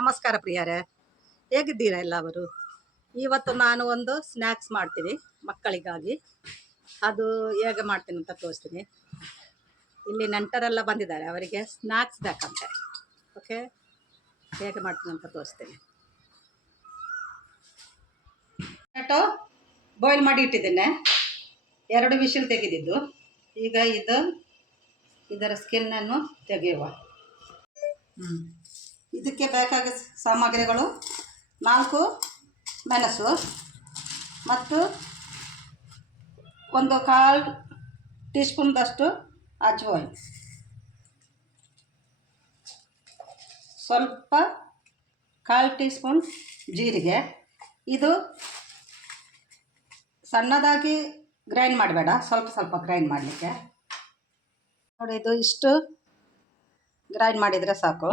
ನಮಸ್ಕಾರ ಪ್ರಿಯರೇ, ಹೇಗಿದ್ದೀರಾ ಎಲ್ಲವರು? ಇವತ್ತು ನಾನು ಒಂದು ಸ್ನ್ಯಾಕ್ಸ್ ಮಾಡ್ತೀನಿ ಮಕ್ಕಳಿಗಾಗಿ. ಅದು ಹೇಗೆ ಮಾಡ್ತೀನಿ ಅಂತ ತೋರಿಸ್ತೀನಿ. ಇಲ್ಲಿ ನೆಂಟರೆಲ್ಲ ಬಂದಿದ್ದಾರೆ, ಅವರಿಗೆ ಸ್ನ್ಯಾಕ್ಸ್ ಬೇಕಂತೆ. ಓಕೆ, ಹೇಗೆ ಮಾಡ್ತೀನಿ ಅಂತ ತೋರಿಸ್ತೀನಿ. ಟೊಮೆಟೊ ಬಾಯ್ಲ್ ಮಾಡಿ ಇಟ್ಟಿದ್ದೇನೆ, 2 ವಿಷಲ್ ತೆಗೆದಿದ್ದು. ಈಗ ಇದರ ಸ್ಕಿನ್ನನ್ನು ತೆಗೆಯುವ. ಇದಕ್ಕೆ ಬೇಕಾದ ಸಾಮಗ್ರಿಗಳು 4 ಮೆಣಸು ಮತ್ತು 1/4 ಟೀ ಸ್ಪೂನ್ದಷ್ಟು ಅಜ್ವೈನ್, ಸ್ವಲ್ಪ 1/4 ಟೀ ಸ್ಪೂನ್ ಜೀರಿಗೆ. ಇದು ಸಣ್ಣದಾಗಿ ಗ್ರೈಂಡ್ ಮಾಡಬೇಡ, ಸ್ವಲ್ಪ ಗ್ರೈಂಡ್ ಮಾಡಲಿಕ್ಕೆ ನೋಡಿ. ಇದು ಇಷ್ಟು ಗ್ರೈಂಡ್ ಮಾಡಿದರೆ ಸಾಕು.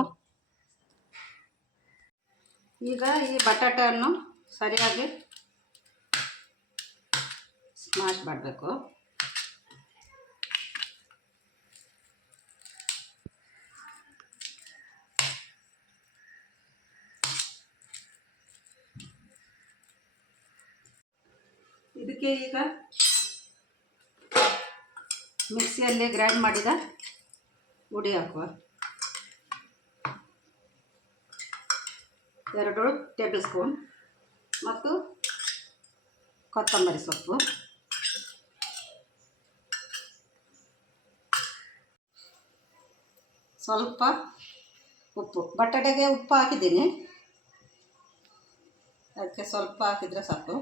ಈಗ ಈ ಬಟಾಟೆಯನ್ನು ಸರಿಯಾಗಿ ಸ್ಮ್ಯಾಶ್ ಮಾಡಬೇಕು. ಇದಕ್ಕೆ ಈಗ ಮಿಕ್ಸಿಯಲ್ಲಿ ಗ್ರೈಂಡ್ ಮಾಡಿದ ಹುಡಿ ಹಾಕುವ. 2 ಟೇಬಲ್ ಸ್ಪೂನ್ ಮತ್ತು ಕೊತ್ತಂಬರಿ ಸೊಪ್ಪು, ಸ್ವಲ್ಪ ಉಪ್ಪು. ಬಟಾಟೆಗೆ ಉಪ್ಪು ಹಾಕಿದ್ದೀನಿ, ಅದಕ್ಕೆ ಸ್ವಲ್ಪ ಹಾಕಿದರೆ ಸಾಕು.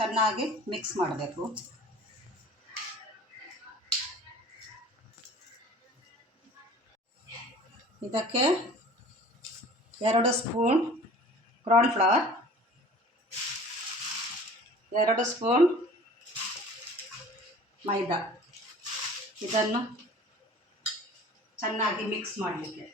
ಚೆನ್ನಾಗಿ ಮಿಕ್ಸ್ ಮಾಡಬೇಕು. ಇದಕ್ಕೆ 2 ಸ್ಪೂನ್ ಕಾರ್ನ್ಫ್ಲವರ್, 2 ಸ್ಪೂನ್ ಮೈದಾ. ಇದನ್ನು ಚೆನ್ನಾಗಿ ಮಿಕ್ಸ್ ಮಾಡಲಿಕ್ಕೆ.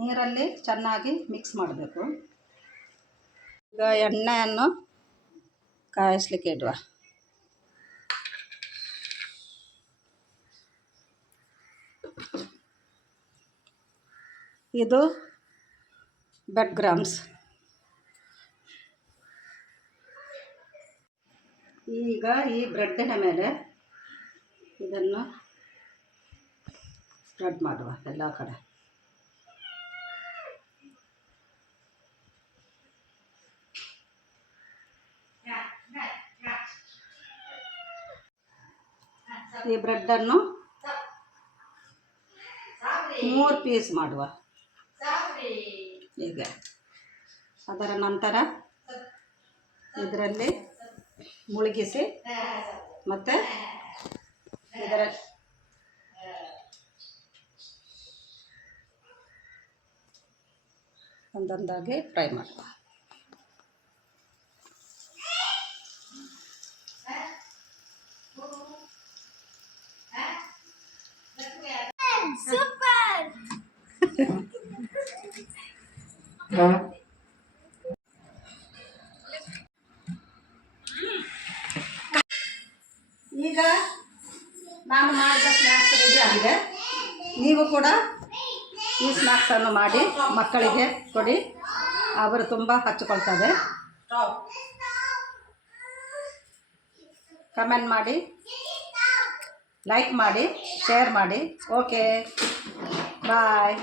ನೀರಲ್ಲಿ ಚೆನ್ನಾಗಿ ಮಿಕ್ಸ್ ಮಾಡಬೇಕು. ಈಗ ಎಣ್ಣೆಯನ್ನು ಕಾಯಿಸಲಿಕ್ಕೆ ಇಡುವ. ಇದು ಬ್ರೆಡ್ ಕ್ರಮ್ಸ್. ಈಗ ಈ ಬ್ರೆಡ್ಡಿನ ಮೇಲೆ ಇದನ್ನು ಸ್ಪ್ರೆಡ್ ಮಾಡುವ ಎಲ್ಲ ಕಡೆ. ಈ ಬ್ರೆಡ್ಡನ್ನು 3 ಪೀಸ್ ಮಾಡುವ. ಈಗ ಅದರ ನಂತರ ಇದರಲ್ಲಿ ಮುಳುಗಿಸಿ ಮತ್ತು ಇದರ ಒಂದೊಂದಾಗಿ ಫ್ರೈ ಮಾಡುವ. ಸೂಪರ್. ಈಗ ನಾನು ಮಾಡಿದ ಸ್ನ್ಯಾಕ್ಸ್ ರೆಡಿ ಆಗಿದೆ. ನೀವು ಕೂಡ ಈ ಸ್ನ್ಯಾಕ್ಸನ್ನು ಮಾಡಿ ಮಕ್ಕಳಿಗೆ ಕೊಡಿ, ಅವರು ತುಂಬ ಹಚ್ಕೊಳ್ತಾರೆ. ಕಮೆಂಟ್ ಮಾಡಿ, ಲೈಕ್ ಮಾಡಿ, ಶೇರ್ ಮಾಡಿ. ಓಕೆ, ಬಾಯ್.